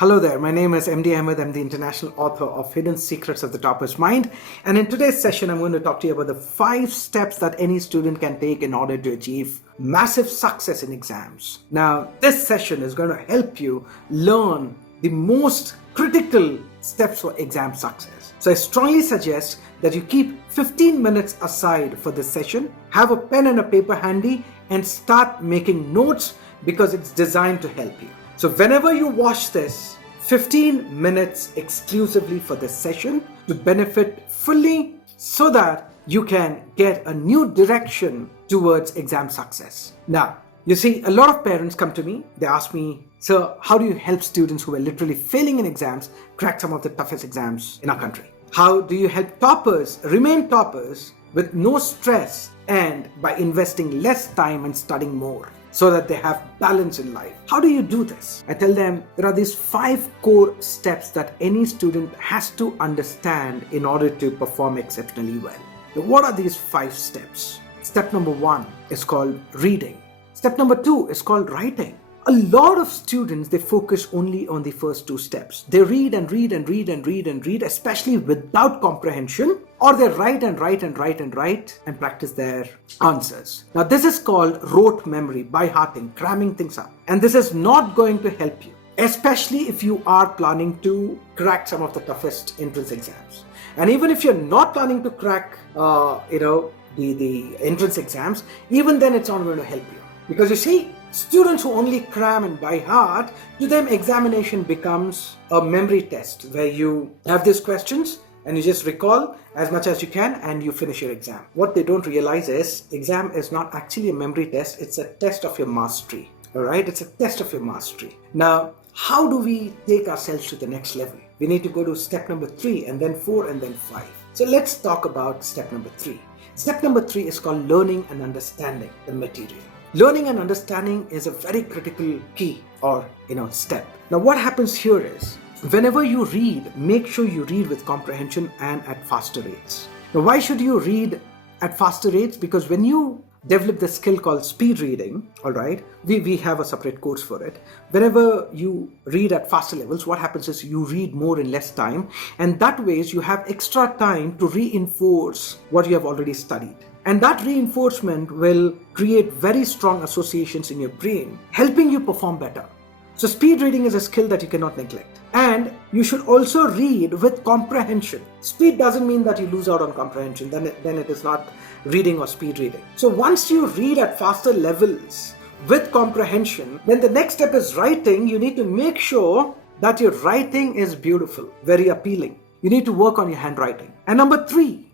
Hello there, my name is MD Ahmed. I'm the international author of Hidden Secrets of the Topper's Mind. And in today's session, I'm going to talk to you about the 5 steps that any student can take in order to achieve massive success in exams. Now, this session is going to help you learn the most critical steps for exam success. So I strongly suggest that you keep 15 minutes aside for this session, have a pen and a paper handy, and start making notes because it's designed to help you. So whenever you watch this, 15 minutes exclusively for this session to benefit fully so that you can get a new direction towards exam success. Now, you see, a lot of parents come to me, they ask me, "Sir, how do you help students who are literally failing in exams crack some of the toughest exams in our country? How do you help toppers remain toppers with no stress and by investing less time and studying more, so that they have balance in life? How do you do this?" I tell them there are these 5 core steps that any student has to understand in order to perform exceptionally well. Now, what are these 5 steps? Step number 1 is called reading. Step number 2 is called writing. A lot of students, they focus only on the first 2 steps. They read and read and read and read and read, especially without comprehension, or they write and write and write and write and practice their answers. Now, this is called rote memory, by hearting, cramming things up. And this is not going to help you, especially if you are planning to crack some of the toughest entrance exams. And even if you're not planning to crack, the entrance exams, even then it's not going to help you. Because you see, students who only cram and by heart, to them examination becomes a memory test where you have these questions and you just recall as much as you can and you finish your exam. What they don't realize is exam is not actually a memory test, it's a test of your mastery. Alright, it's a test of your mastery. Now, how do we take ourselves to the next level? We need to go to step number 3 and then 4 and then 5. So let's talk about step number 3. Step number 3 is called learning and understanding the material. Learning and understanding is a very critical key or step. Now what happens here is, whenever you read, make sure you read with comprehension and at faster rates. Now why should you read at faster rates? Because when you develop the skill called speed reading, alright, we have a separate course for it. Whenever you read at faster levels, what happens is you read more in less time, and that ways you have extra time to reinforce what you have already studied. And that reinforcement will create very strong associations in your brain, helping you perform better. So speed reading is a skill that you cannot neglect. And you should also read with comprehension. Speed doesn't mean that you lose out on comprehension, then it is not reading or speed reading. So once you read at faster levels with comprehension, then the next step is writing. You need to make sure that your writing is beautiful, very appealing. You need to work on your handwriting. And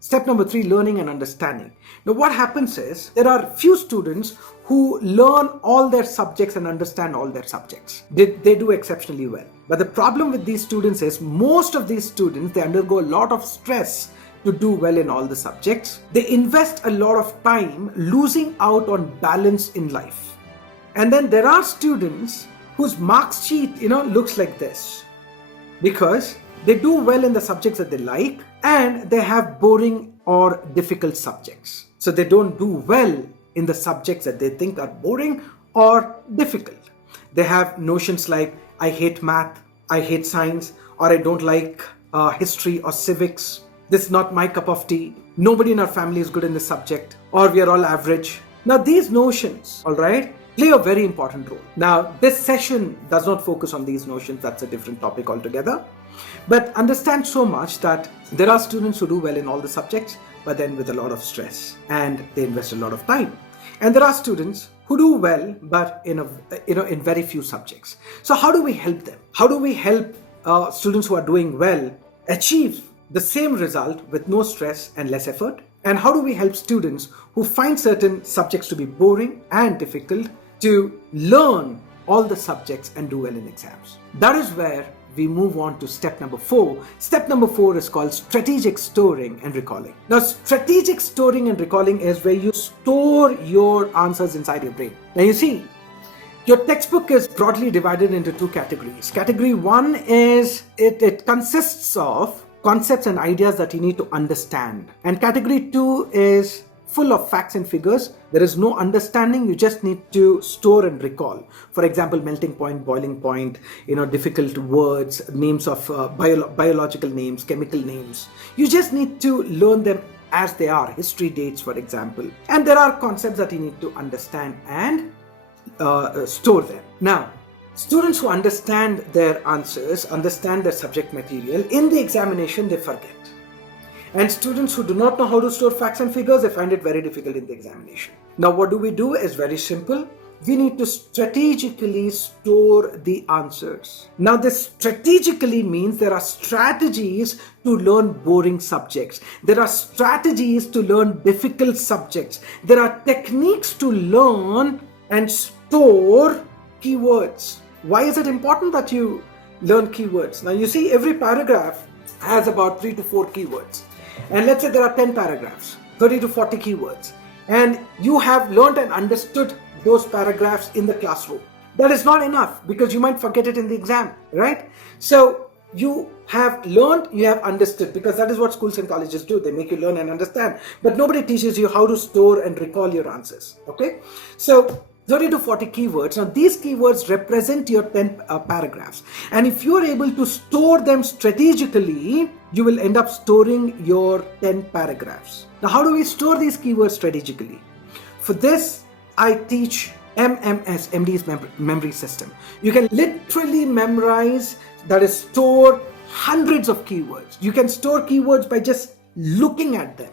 step number 3, learning and understanding. Now what happens is, there are few students who learn all their subjects and understand all their subjects. They do exceptionally well. But the problem with these students is, most of these students, they undergo a lot of stress to do well in all the subjects. They invest a lot of time losing out on balance in life. And then there are students whose marks sheet, looks like this. Because they do well in the subjects that they like, and they have boring or difficult subjects. So they don't do well in the subjects that they think are boring or difficult. They have notions like, I hate math, I hate science, or I don't like history or civics. This is not my cup of tea. Nobody in our family is good in this subject, or we are all average. Now these notions, alright, play a very important role. Now this session does not focus on these notions, that's a different topic altogether. But understand so much that there are students who do well in all the subjects, but then with a lot of stress, and they invest a lot of time. And there are students who do well, but in very few subjects. So how do we help them? How do we help students who are doing well achieve the same result with no stress and less effort? And how do we help students who find certain subjects to be boring and difficult to learn all the subjects and do well in exams? That is where we move on to step number 4. Step number 4 is called strategic storing and recalling. Now, strategic storing and recalling is where you store your answers inside your brain. Now, you see, your textbook is broadly divided into 2 categories. Category 1 is, it consists of concepts and ideas that you need to understand. And category 2 is full of facts and figures. There is no understanding. You just need to store and recall. For example, melting point, boiling point, difficult words, names of biological names, chemical names. You just need to learn them as they are, history dates, for example. And there are concepts that you need to understand and store them. Now, students who understand their answers, understand their subject material, in the examination they forget. And students who do not know how to store facts and figures, they find it very difficult in the examination. Now, what do we do is very simple. We need to strategically store the answers. Now, this strategically means there are strategies to learn boring subjects. There are strategies to learn difficult subjects. There are techniques to learn and store keywords. Why is it important that you learn keywords? Now, you see, every paragraph has about 3 to 4 keywords. And let's say there are 10 paragraphs, 30 to 40 keywords. And you have learned and understood those paragraphs in the classroom. That is not enough because you might forget it in the exam, right? So you have learned, you have understood, because that is what schools and colleges do. They make you learn and understand. But nobody teaches you how to store and recall your answers, okay? So 30 to 40 keywords. Now, these keywords represent your 10 paragraphs. And if you are able to store them strategically, you will end up storing your 10 paragraphs. Now, how do we store these keywords strategically? For this, I teach MMS, MD's memory system. You can literally memorize, that is, store hundreds of keywords. You can store keywords by just looking at them.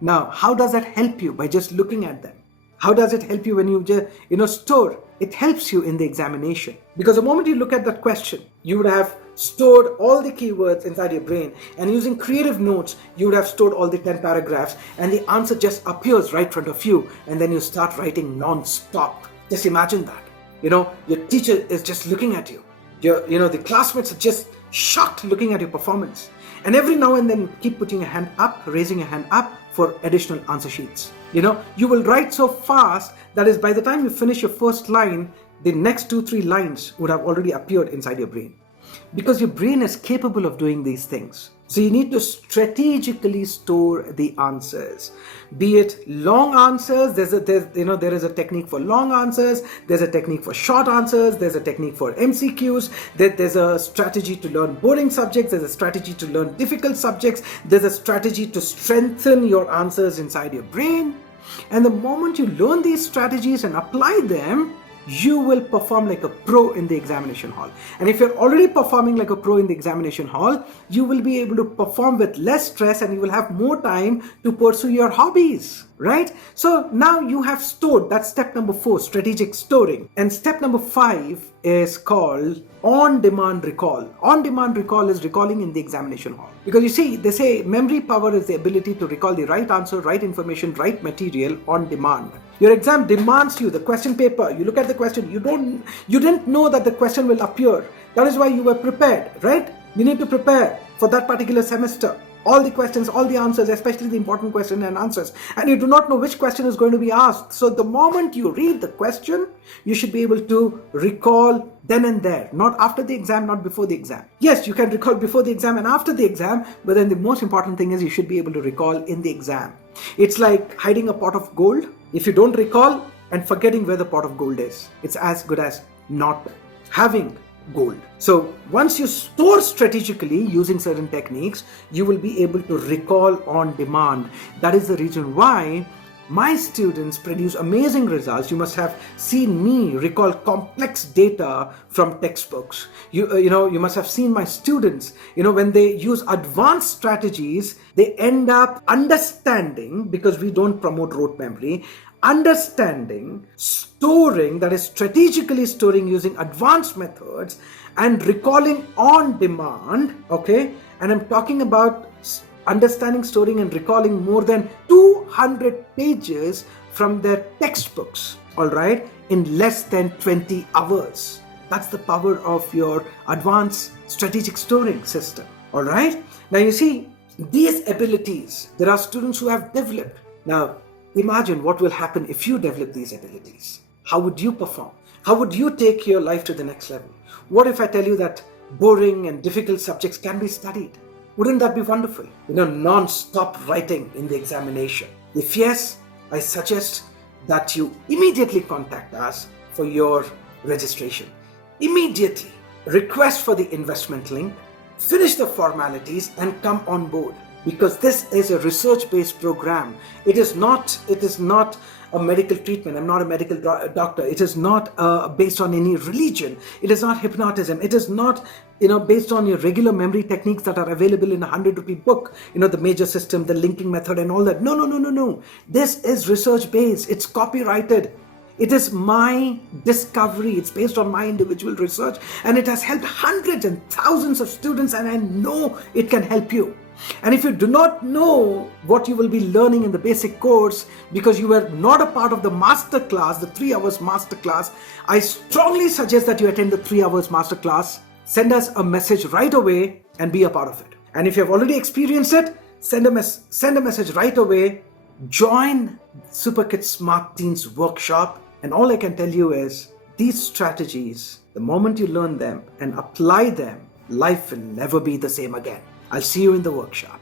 Now, how does that help you? By just looking at them. How does it help you when you just, store? It helps you in the examination. Because the moment you look at that question, you would have stored all the keywords inside your brain, and using creative notes, you would have stored all the 10 paragraphs, and the answer just appears right in front of you, and then you start writing non-stop. Just imagine that. Your teacher is just looking at you. The classmates are just shocked looking at your performance. And every now and then, keep putting your hand up, raising your hand up for additional answer sheets. You will write so fast that is, by the time you finish your first line, the next 2-3 lines would have already appeared inside your brain. Because your brain is capable of doing these things. So you need to strategically store the answers. Be it long answers, there is a technique for long answers, there's a technique for short answers, there's a technique for MCQs, there's a strategy to learn boring subjects, there's a strategy to learn difficult subjects, there's a strategy to strengthen your answers inside your brain. And the moment you learn these strategies and apply them, you will perform like a pro in the examination hall. And if you're already performing like a pro in the examination hall, you will be able to perform with less stress, and you will have more time to pursue your hobbies, right? So now you have stored. That's step number 4, strategic storing. And step number 5 is called on-demand recall. On-demand recall is recalling in the examination hall. Because you see, they say memory power is the ability to recall the right answer, right information, right material on demand. Your exam demands you the question paper. You look at the question. You didn't know that the question will appear. That is why you were prepared, right? You need to prepare for that particular semester. All the questions, all the answers, especially the important question and answers. And you do not know which question is going to be asked. So the moment you read the question, you should be able to recall then and there. Not after the exam, not before the exam. Yes, you can recall before the exam and after the exam, but then the most important thing is you should be able to recall in the exam. It's like hiding a pot of gold. If you don't recall and forgetting where the pot of gold is, it's as good as not having gold. So once you store strategically using certain techniques, you will be able to recall on demand. That is the reason why my students produce amazing results. You must have seen me recall complex data from textbooks. You must have seen my students, when they use advanced strategies, they end up understanding, because we don't promote rote memory, understanding, storing, that is strategically storing using advanced methods, and recalling on demand, okay? And I'm talking about understanding, storing, and recalling more than 200 pages from their textbooks, all right, in less than 20 hours. That's the power of your advanced strategic storing system, all right? Now, you see, these abilities, there are students who have developed. Now, imagine what will happen if you develop these abilities. How would you perform? How would you take your life to the next level? What if I tell you that boring and difficult subjects can be studied? Wouldn't that be wonderful? Non-stop writing in the examination. If yes, I suggest that you immediately contact us for your registration. Immediately request for the investment link, finish the formalities and come on board, because this is a research-based program. It is not a medical treatment. I'm not a medical doctor. It is not based on any religion. It is not hypnotism. It is not based on your regular memory techniques that are available in a 100-rupee book, the major system, the linking method and all that. No. This is research based. It's copyrighted. It is my discovery. It's based on my individual research, and it has helped hundreds and thousands of students, and I know it can help you. And if you do not know what you will be learning in the basic course because you were not a part of the master class, the 3 hours master class, I strongly suggest that you attend the 3 hours master class. Send us a message right away and be a part of it. And if you have already experienced it, send a message right away. Join Super Kids Smart Teens workshop. And all I can tell you is these strategies, the moment you learn them and apply them, life will never be the same again. I'll see you in the workshop.